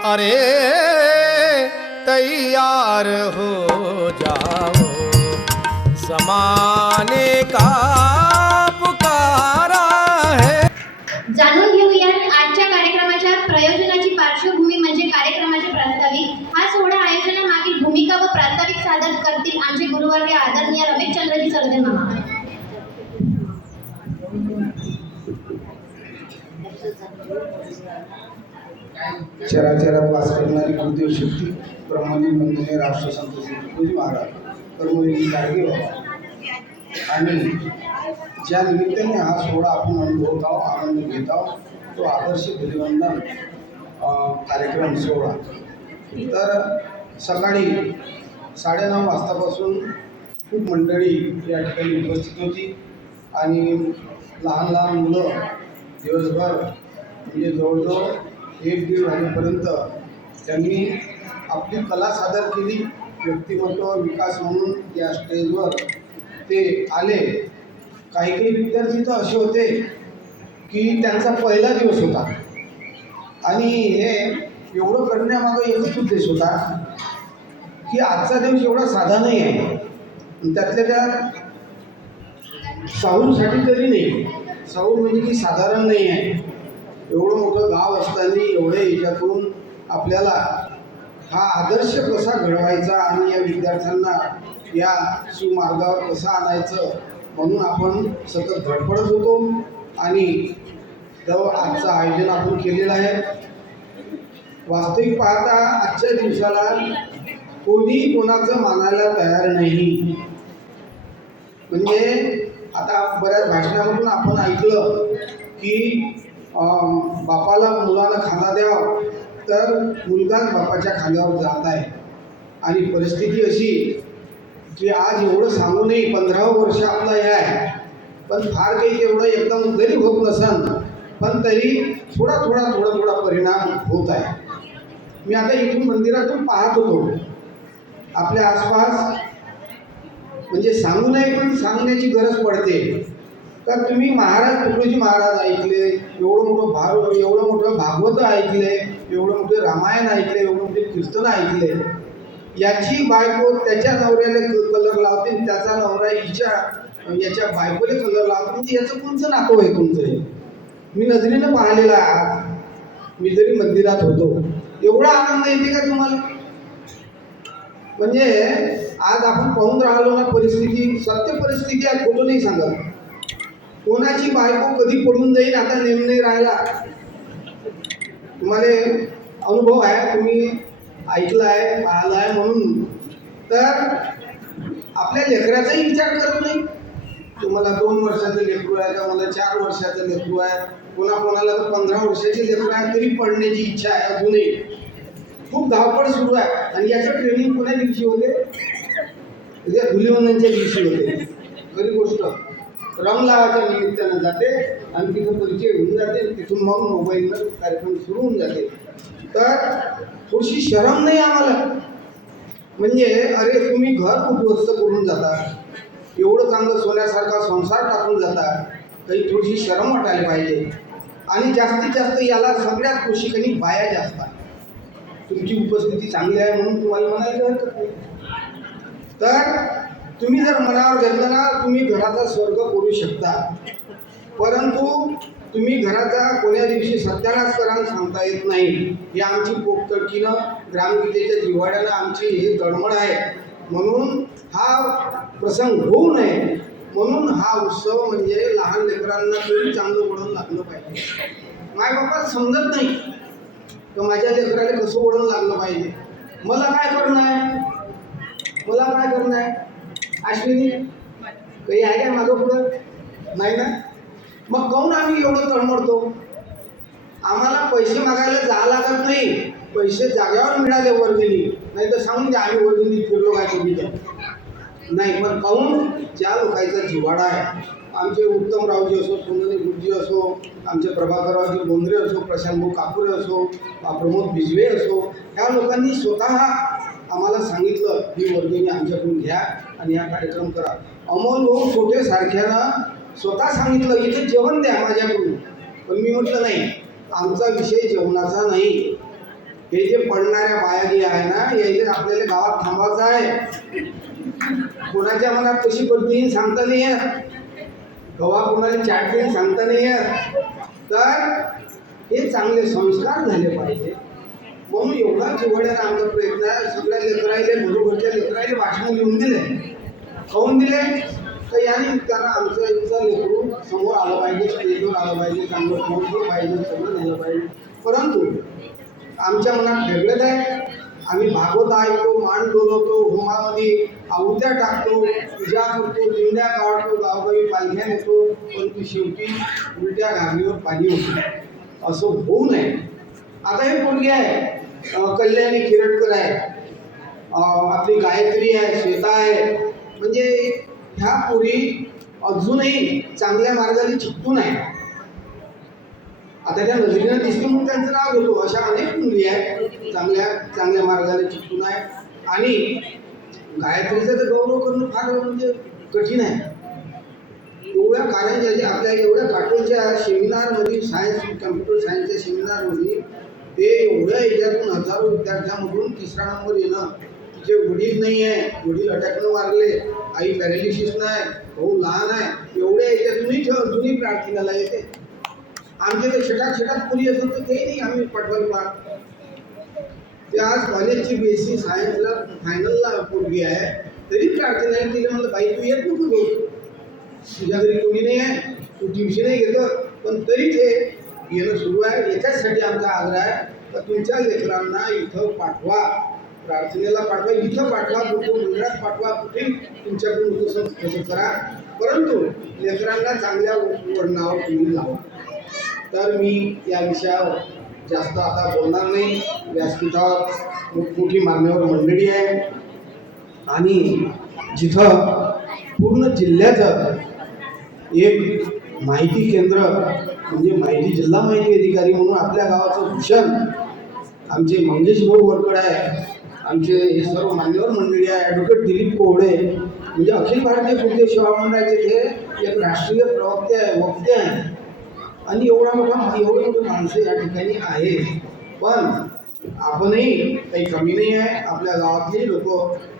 अरे तैयार हो जाओ, समाने का पुकारा है। जाणून घेऊयात आजच्या कार्यक्रमाच्या प्रयोजनाची पार्श्वभूमी म्हणजे कार्यक्रमाचे प्रास्ताविक। हा सोहळा आयोजनामागील भूमिका व प्रास्ताविक सादर करतील आमचे गुरुवर्य आदरणीय रमेशचंद्रजी सरदे मामा। चराचरात वास करणारी गुरुदेव शक्ती ब्रह्मलीन वंदनीय राष्ट्रसंत श्री तुकोजी महाराज कर्मयोगी गाडगे बाबा आणि ज्या निमित्ताने हा सोहळा आपण अनुभवत आहोत, आनंद घेत आहोत, तो आदर्श ध्वजवंदन कार्यक्रम सोहळा। तर सकाळी 9:30 वाजतापासून खूप मंडळी या ठिकाणी उपस्थित होती आणि लहान लहान मुलं दिवसभर म्हणजे जवळजवळ 1-1.5 वाजेपर्यंत त्यांनी आपली कला सादर केली। व्यक्तिमत्व विकास म्हणून या स्टेजवर ते आले। काही काही विद्यार्थी तर असे होते की त्यांचा पहिला दिवस होता आणि हे एवढं करण्यामागं एकच उद्देश होता की आजचा दिवस एवढा साधा नाही आहे, त्यातल्या त्या साऊंसाठी तरी नाही। साऊ म्हणजे की साधारण नाही आहे। एवढं मोठं गाव असताना एवढे याच्यातून आपल्याला हा आदर्श कसा घडवायचा आणि या विद्यार्थ्यांना या सुमार्गावर कसं आणायचं म्हणून आपण सतत धडपडत होतो आणि आजचं आयोजन आपण केलेलं आहे। वास्तविक पाहता आजच्या दिवसाला कोणी कोणाचं मानायला तयार नाही। म्हणजे आता बऱ्याच भाषणामधून आपण ऐकलं की बापाला मुलाला खाना द्यावा तर मुलगाच बापाच्या खांद्यावर जात आहे आणि परिस्थिती अशी की आज एवढं सांगूनही 15वं वर्ष आपलं हे आहे, पण फार काही तेवढं एकदम जरी होत नसन पण तरी थोडा परिणाम होत आहे। मी आता इथून मंदिरातून पाहत होतो आपल्या आसपास, म्हणजे सांगू नये पण सांगण्याची गरज पडते का तुम्ही महाराज तुकोजी महाराज ऐकले, एवढं मोठं भागवत ऐकले, एवढं मोठे रामायण ऐकले, एवढं मोठे कीर्तन ऐकले। याची बायको त्याच्या नवऱ्याला कलर लावते, त्याचा नवरा याच्या बायकोला कलर लावते, याचं कोणचं नातं आहे तुमचं? हे मी नजरेनं पाहिलेलं आहे। आज मी जरी मंदिरात होतो एवढा आनंद येते का तुम्हाला? म्हणजे आज आपण पाहून राहिलो ना परिस्थिती, सत्य परिस्थिती आहे, खोटं नाही सांगत। कोणाची बायको कधी पडून जाईल आता नेम नाही राहिला। तुम्हाला अनुभव आहे, तुम्ही ऐकला आहे, पाहिला आहे म्हणून तर आपल्या लेकराचाही विचार करत नाही। तुम्हाला 2 वर्षाचं लेकरू आहे का, मला 4 वर्षाचं लेकरू आहे, कोणाला तर 15 वर्षाचे लेकरू आहे, तरी पडण्याची इच्छा आहे अजूनही। खूप धावपळ सुरू आहे आणि याचं ट्रेनिंग कोण्या दिवशी होते? धुलीवंदनच्या दिवशी होते। खरी गोष्ट रंग लावाच्या निमित्तानं जाते आणि तिथं परिचय होऊन जाते, तिथून मग मोबाईलवर कार्यक्रम सुरू होऊन जाते। तर थोडीशी शरम नाही आम्हाला, म्हणजे अरे तुम्ही घर उद्ध्वस्त करून जाता, एवढं चांगलं सोन्यासारखा संसार टाकून जाता, काही थोडीशी शरम वाटायला पाहिजे। आणि जास्तीत जास्त याला सगळ्यात कृषिकांनी बाया जास्त आहे। तुमची उपस्थिती चांगली आहे म्हणून तुम्हाला म्हणायचं हरकत नाही। तर तुम्ही जर मनावर घेतलं ना तुम्ही घराचा स्वर्ग करू शकता, परंतु तुम्ही घराचा कोण्या दिवशी सत्यानाश करायला सांगता येत नाही। ही आमची पोटतडकीनं ग्रामगीतेच्या जिव्हाळ्यानं आमची हे तळमळ आहे। म्हणून हा प्रसंग होऊ नये म्हणून हा उत्सव म्हणजे लहान लेकरांना तरी चांगलं वळण लागलं पाहिजे। मायबापा समजत नाही तर माझ्या लेकराला कसं वळण लागलं पाहिजे। मला काय करणं आहे अश्विनी? काही आहे का मागं पुढं? नाही ना? मग काहून आम्ही एवढं तळमळतो? आम्हाला पैसे मागायला जावं लागत नाही, पैसे जाग्यावर मिळाले वर्गणी, नाही तर सांगून द्या आम्ही वर्गणी फिरलो काय तुम्ही तर नाही। पण काहून ज्या लोकांचा जिव्हाळा आहे, आमचे उत्तमरावजी असो, सोनने गुरुजी असो, आमचे प्रभाकररावजी बोंद्रे असो, प्रशांतभाऊ काकुरे असो, प्रमोद बिजवे असो, ह्या लोकांनी स्वतः आम्हाला सांगितलं ही वर्गणी आमच्याकडून घ्या आणि हा कार्यक्रम करा। अमोल भाऊ छोटे सारख्यानं स्वतः सांगितलं इथे जेवण द्या माझ्याकडून, पण मी म्हटलं नाही, आमचा विषय जेवणाचा नाही, हे जे पडणाऱ्या बाया जे आहे ना, यायचे आपल्याला गावात थांबायचं आहे. कोणाच्या मनात कशी पडली सांगता नाही येत, गवा कोणाला चाटली सांगता नाही येत. तर हे चांगले संस्कार झाले पाहिजे. म्हणून एवढा जिव्हाळ्याने आमचा प्रयत्न आहे. सगळ्या लेकरायले, बरोबरच्या लेकरायले भाषण लिहून दिले. खाऊन दिले तर याने त्यांना आमचं इथं लेकरू समोर आलं पाहिजे, स्टेजवर आलं पाहिजे, चांगलं खाऊन पाहिजे, सगळं झालं पाहिजे. परंतु आमच्या मनात वेगळंच आहे. आम्ही भागवत ऐकतो, मान डोलवतो, होमामध्ये आहुत्या टाकतो, पूजा करतो, दिंड्या काढतो, गावगावी पालख्या नेतो, पण ती शेवटी उलट्या घागरीवर पाणी होते. असं होऊ नये. आता हे पोरगी आहे, कल्याणी किरटकर आहे, आपली गायत्री आहे, श्वेता आहे. म्हणजे ह्या पोरी अजूनही चांगल्या मार्गाने चिकटून आहे. आता त्या नजरेनं दिसते म्हणून त्यांचं नाव घेतो. अशा अनेक मुली आहेत चांगल्या मार्गाने चिकटून आहे. आणि गायत्रीचा तर गौरव करणं फार म्हणजे कठीण आहे. एवढ्या कार्याच्या आपल्या एवढ्या काटोलच्या सेमिनारमध्ये, कम्प्युटर सायन्सच्या सेमिनारमध्ये ते एवढ्या याच्यातून हजारो विद्यार्थ्यांमधून 3रा नंबर येणं. तिचे वडील नाही आहे, वडील अटॅकनं वारले, आई पॅरालिसिस नाही, भाऊ लहान आहे. एवढ्या याच्यातूनही अजूनही प्रार्थनेला येते. आमचे ते छटाक पुरी असत तर ते नाही आम्ही पाठवायला. ते आज कॉलेजची BSc सायन्सला फायनलला पोरगी आहे, तरी प्रार्थना केली. म्हणलं बाई तू येत नको घेऊ, तुझ्या घरी कोणी नाही आहे, तू ट्युशनही घेतो, पण तरी ते येणं सुरू आहे. याच्यासाठी आमचा आग्रह आहे तर तुमच्या लेकरांना इथं पाठवा, प्रार्थनेला पाठवा, इथं पाठवा, कुठे मंदिरात पाठवा, कुठे तुमच्याकडून कसं करा, परंतु लेकरांना चांगल्या वळणावर तुम्ही लावा. तर मी या विषयावर जास्त आता बोलणार नाही. व्यासपीठावर मोठमोठी मान्यवर मंडळी आहे आणि जिथं पूर्ण जिल्ह्याचं एक माहिती केंद्र म्हणजे माहिती जिल्हा माहिती अधिकारी म्हणून आपल्या गावाचं भूषण आमचे मंगेश भाऊ वरकड आहे. आमचे हे सर्व मान्यवर मंडळी आहे. ॲडव्होकेट दिलीप कोवडे म्हणजे अखिल भारतीय कृती सेवा मंडळाचे ते एक राष्ट्रीय प्रवक्ते आहे, वक्ते आहे. आणि एवढे मोठे माणसं या ठिकाणी आहेत. पण आपणही काही कमी नाही आहे, आपल्या गावातले लोक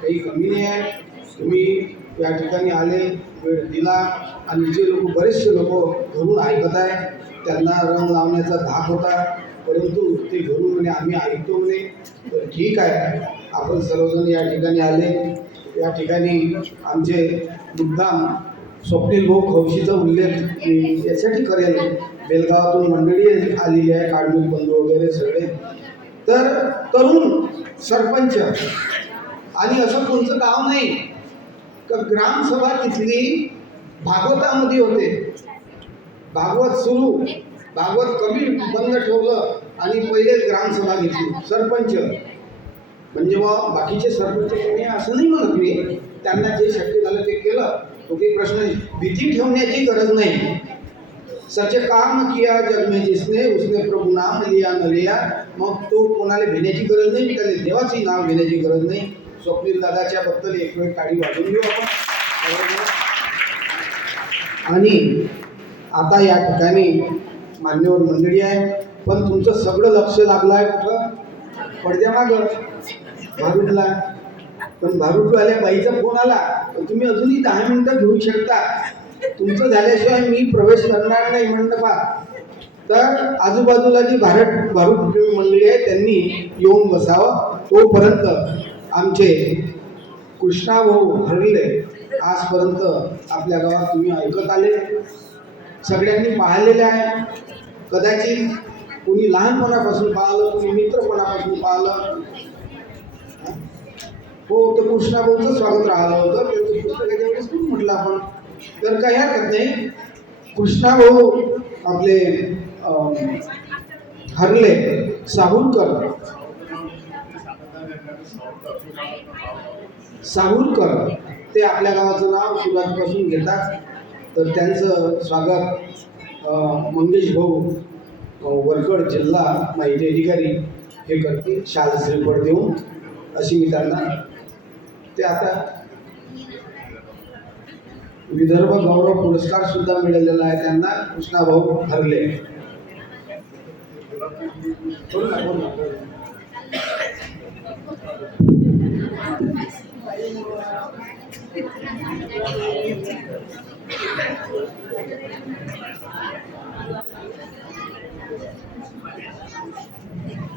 काही कमी नाही आहे. तुम्ही या ठिकाणी आले, वेळ दिला आणि जे लोक बरेचसे लोक घरून ऐकत आहे त्यांना रंग लावण्याचा धाक होता, परंतु ते घरून म्हणे आम्ही ऐकतो म्हणे. तर ठीक आहे, आपण सर्वजण या ठिकाणी आले. या ठिकाणी आमचे मुद्दाम स्वप्नील भाऊ खवशीचा उल्लेख यासाठी करेल. बेलगावातून मंडळी आलेली आहे, कार्मिक बंधू वगैरे सगळे. तर तरुण सरपंच आणि असं कोणतं गाव नाही का ग्रामसभा तिथली भागवतामध्ये होते. भागवत सुरू, भागवत कमी बंद ठेवलं आणि पहिले ग्रामसभा घेतली. सरपंच म्हणजे मग बाकीचे सरपंच कोणी असं नाही म्हणत मी, त्यांना जे शक्य झालं ते केलं, तो काही प्रश्न नाही. भीती ठेवण्याची गरज नाही. सचे काम किया जग में जिसने उसने प्रभु नाम लिया न लिया. मग तो कोणाला घेण्याची गरज नाही, त्याला देवाची नाव घेण्याची गरज नाही. स्वप्नील दादाच्या बद्दल एक वेळ टाळी वाजवून घेऊ आपण. आणि आता या ठिकाणी मान्यवर मंडळी आहे, पण तुमचं सगळं लक्ष लागलं आहे कुठं? पडद्यामागं भारूडला. पण भारूडवाल्या बाईचा फोन आला तर तुम्ही अजूनही 10 मिनिटं घेऊ शकता. तुमचं झाल्याशिवाय मी प्रवेश करणार नाही मंडपात. तर आजूबाजूला जी भारूड मंडळी आहे त्यांनी येऊन बसावं. तोपर्यंत आमचे कृष्णाभाऊ हरले आजपर्यंत आपल्या गावात तुम्ही ऐकत आले, सगळ्यांनी पाहिलेले आहे. कदाचित कोणी लहानपणापासून पाहिलं, कोणी मित्रपणापासून पाहिलं. हो, तर कृष्णाभाऊचं स्वागत राहिलं होतं, त्यांचं पुस्तकाच्या वेळेस खूप म्हटलं आपण. तर काही हरकत नाही. कृष्णाभाऊ आपले हरले साहूरकर ते आपल्या गावाचं नाव सुरुवातीपासून घेतात. तर त्यांचं स्वागत मंगेश भाऊ वरकड जिल्हा माहिती अधिकारी हे करतील शाल श्रीफळ देऊन, अशी मी त्यांना. ते आता विदर्भ गौरव पुरस्कार सुद्धा मिळालेला आहे त्यांना, कृष्णाभाऊ हरले.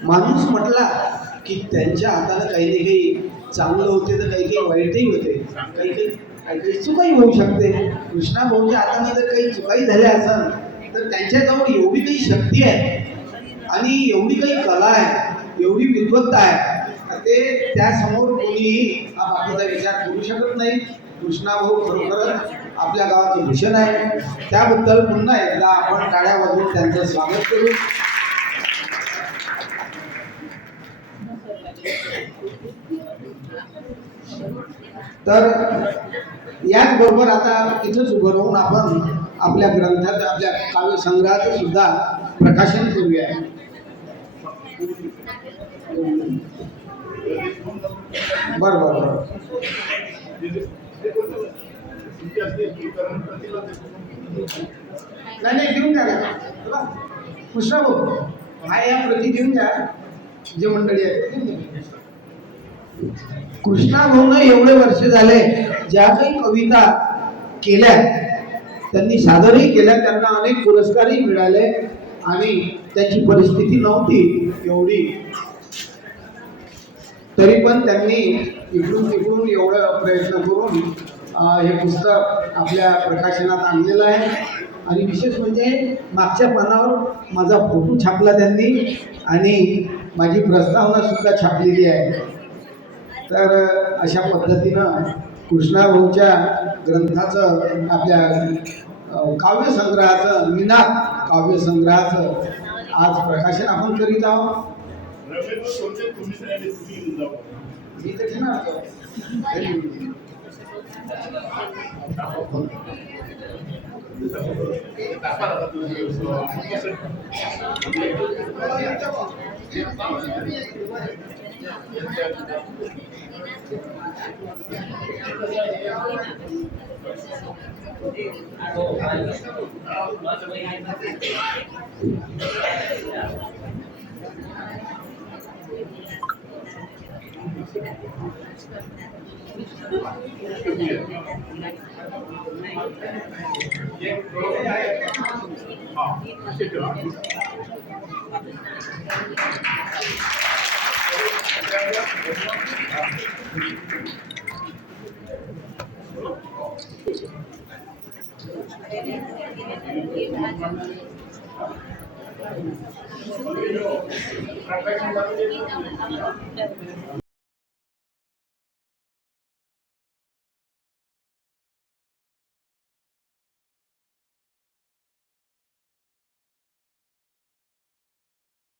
माणूस म्हटला की त्यांच्या हाताला काही ना काही चांगलं होते तर काही काही वाईटही होते, काही काही चुकाही होऊ शकते. कृष्णा भाऊच्या हाताने जर काही चुकाही झाल्या असेल तर त्यांच्याजवळ एवढी काही शक्ती आहे आणि एवढी काही कला आहे, एवढी विद्वत्ता आहे, ते त्यासमोर कोणीही हा बाकीचा विचार करू शकत नाही. कृष्णा भाऊ खरोखरच आपल्या गावाचं भूषण आहे. त्याबद्दल पुन्हा एकदा आपण टाळ्या वाजवून त्यांचं स्वागत करू. तर याचबरोबर आता इथंच उभं राहून आपण आपल्या ग्रंथात, आपल्या काव्यसंग्रहाचं सुद्धा प्रकाशन करूया. बरं बरं बरं. नाही नाही, देऊन द्या कृष्णा भाऊ, हा या प्रति देऊन द्या. जे मंडळी आहे कृष्णा भाऊनं एवढे वर्ष झाले ज्या काही कविता केल्या त्यांनी सादरही केल्या, त्यांना अनेक पुरस्कारही मिळाले आणि त्याची परिस्थिती नव्हती एवढी, तरी पण त्यांनी इकडून तिकडून एवढं प्रयत्न करून हे पुस्तक आपल्या प्रकाशनात आणलेलं आहे. आणि विशेष म्हणजे मागच्या पानावर माझा फोटो छापला त्यांनी आणि माझी प्रस्तावना सुद्धा छापलेली आहे. तर अशा पद्धतीनं कृष्णा भाऊच्या ग्रंथाचं, आपल्या काव्यसंग्रहाचं, निनाद काव्यसंग्रहाचं आज प्रकाशन आपण करीत आहोत. मी तर घेणार